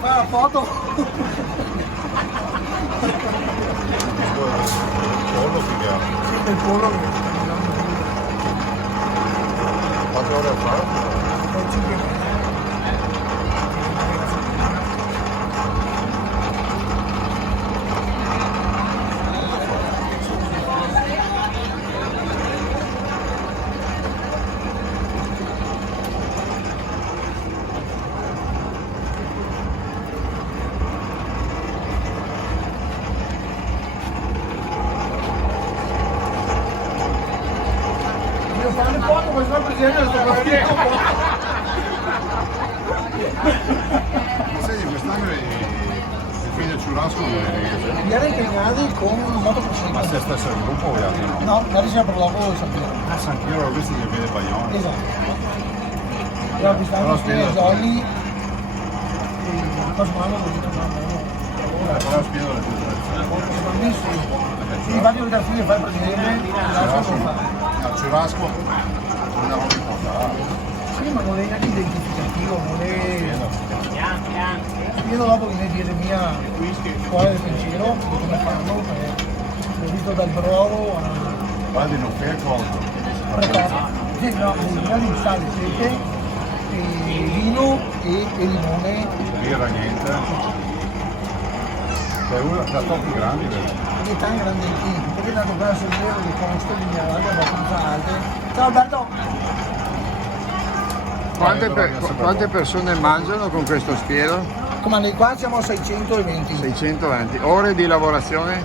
Fa la foto. Pollo si chiama. Sì, il pollo che 4 ore fa? è 5 Io fanno foto, ma sono presidente del Stato. Senti, quest'anno il fine del churrasco non è Mi ero impegnati con un motociclo. ma se stesso il gruppo o gli altri no? No, la vicina per lavoro di San Piero. A San Piero l'ho visto che viene Baglione. Esatto. Io ho visto queste Zolli e il prossimo anno lo dico Però spiego la situazione. sì, vado a fine fai presidente, l'altro lo fa. Al churrasco una roba importante. Sì, ma non è neanche identificativo, non è. Io dopo che ne dire mia scuola del pensiero, di come farlo, l'ho visto dal brodo a Guardi, non fai conto. preparare. Sì, no, di sale, pepe, e vino e limone. Birra niente. C'è una da troppi grandi, vero? È tan grande il team, perché tanto qua sul vero che conosco lineare abbastanza alte. Ciao Alberto! Quante persone mangiano con questo spielo? Comandi, qua siamo a 620. 620. Ore di lavorazione?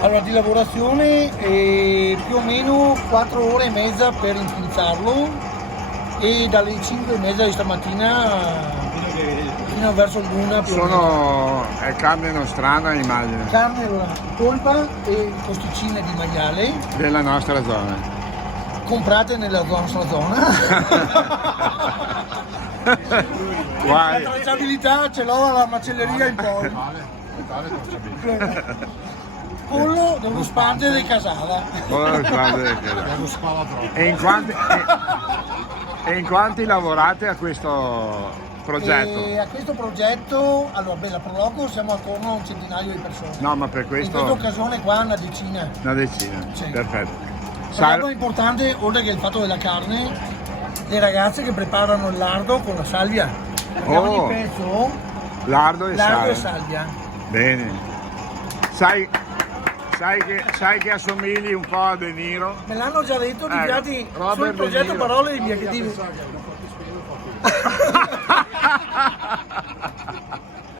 Allora di lavorazione più o meno 4 ore e mezza per impinzarlo e dalle 5 e mezza di stamattina fino verso l'una più o meno. Carne nostrana, immagino, Carne, allora, polpa e costicine di maiale della nostra zona. comprate nella nostra zona. La Guai. tracciabilità ce l'ho alla macelleria in poi. Totale tracciabilità. Pollo dello spante di Casala. Oh, guarda che- Lo spalla troppo. E in quanti lavorate a questo progetto? E a questo progetto, allora beh, la Proloco siamo attorno a un centinaio di persone. No, ma per In questa questo occasione qua una decina. una decina. Sì. Perfetto. Però è importante, oltre che il fatto della carne, le ragazze che preparano il lardo con la salvia. Abbiamo Oh. di pezzo, Lardo e lardo e sale. salvia. Bene. Sai che assomigli un po' a De Niro? Me l'hanno già detto, di Ecco, piatti Robert sul De progetto Niro. parole di miei che